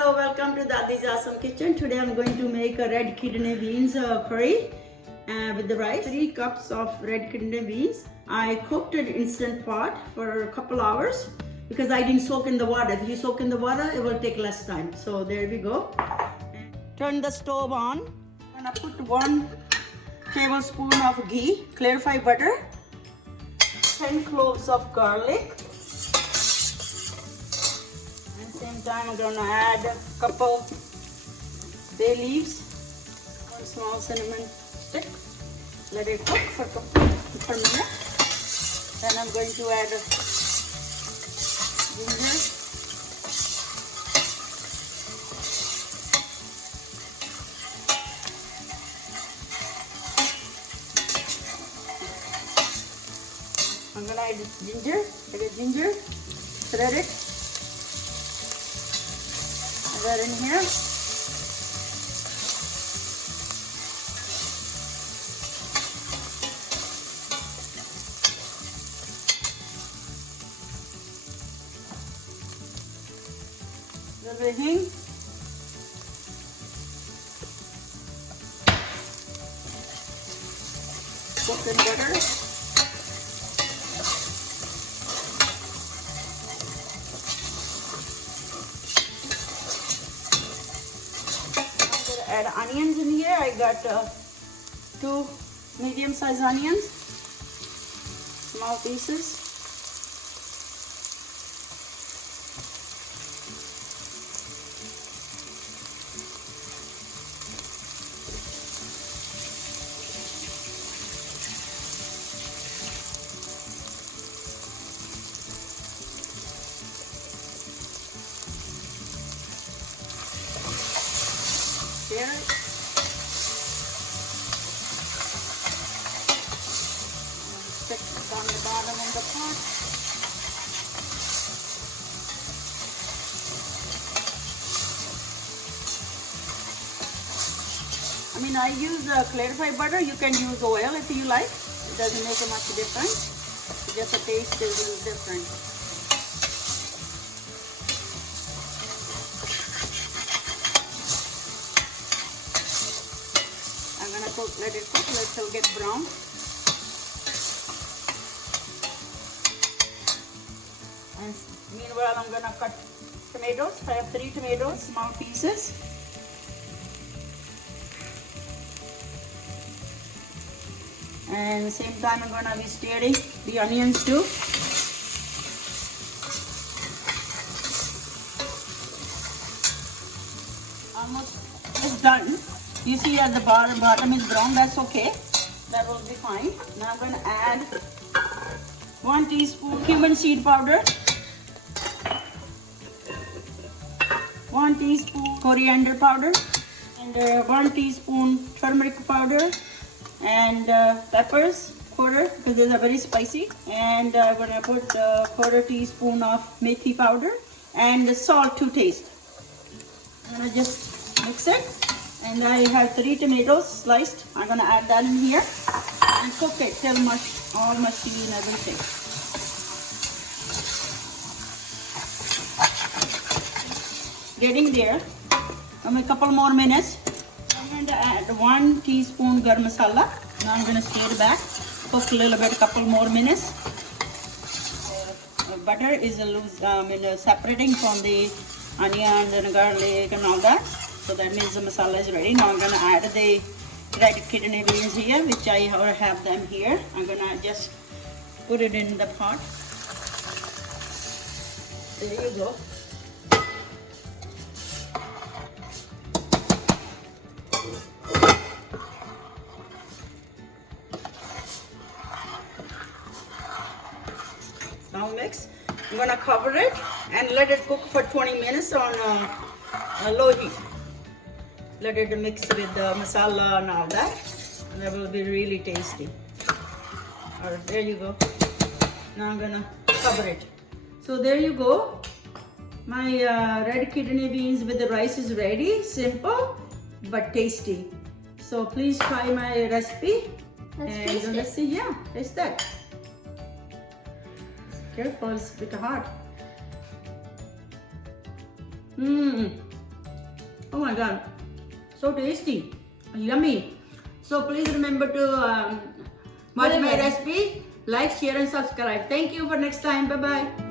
Hello, welcome to Dadi's Awesome Kitchen. Today I'm going to make a red kidney beans curry with the rice. 3 cups of red kidney beans. I cooked it in instant pot for a couple hours because I didn't soak in the water. If you soak in the water, it will take less time. So there we go. Turn the stove on. I'm gonna put 1 tablespoon of ghee, clarified butter, 10 cloves of garlic. Same time I'm gonna add a couple bay leaves, 1 small cinnamon stick. Let it cook for a minute. Then I'm going to add ginger, I'm gonna add ginger, shred it. That in here. Little bit hing. Cooked in butter. Add onions in here. I got 2 medium-sized onions, small pieces. Carrot. Stick it on the bottom of the pot. I mean, I use clarified butter. You can use oil if you like. It doesn't make a much difference. Just the taste is a little different. Let it cook till it get brown. And meanwhile, I'm gonna cut tomatoes. I have 3 tomatoes, small pieces. And same time, I'm gonna be stirring the onions too. Almost done. You see at the bottom is brown, that's okay. That will be fine. Now I'm going to add 1 teaspoon cumin seed powder, 1 teaspoon coriander powder, and 1 teaspoon turmeric powder, and peppers, quarter, because these are very spicy. And I'm going to put 1/4 teaspoon of methi powder, and salt to taste. I'm going to just mix it. And I have 3 tomatoes sliced. I'm gonna add that in here and cook it till all mushy and everything. Getting there. A couple more minutes. I'm going to add 1 teaspoon garam masala. Now I'm gonna stir it back. Cook a little bit, a couple more minutes. Butter is separating from the onion and garlic and all that. So that means the masala is ready. Now I'm going to add the red kidney beans here, which I have them here. I'm going to just put it in the pot. There you go. Now mix. I'm going to cover it and let it cook for 20 minutes on low heat. Let it mix with the masala and all that. And that will be really tasty. Alright, there you go. Now I'm gonna cover it. So there you go. My red kidney beans with the rice is ready. Simple but tasty. So please try my recipe. Let's see. Yeah, taste that. Careful, it's a bit hot. Oh my god, so tasty, yummy. So please remember to watch my recipe, like, share and subscribe. Thank you for next time. Bye bye.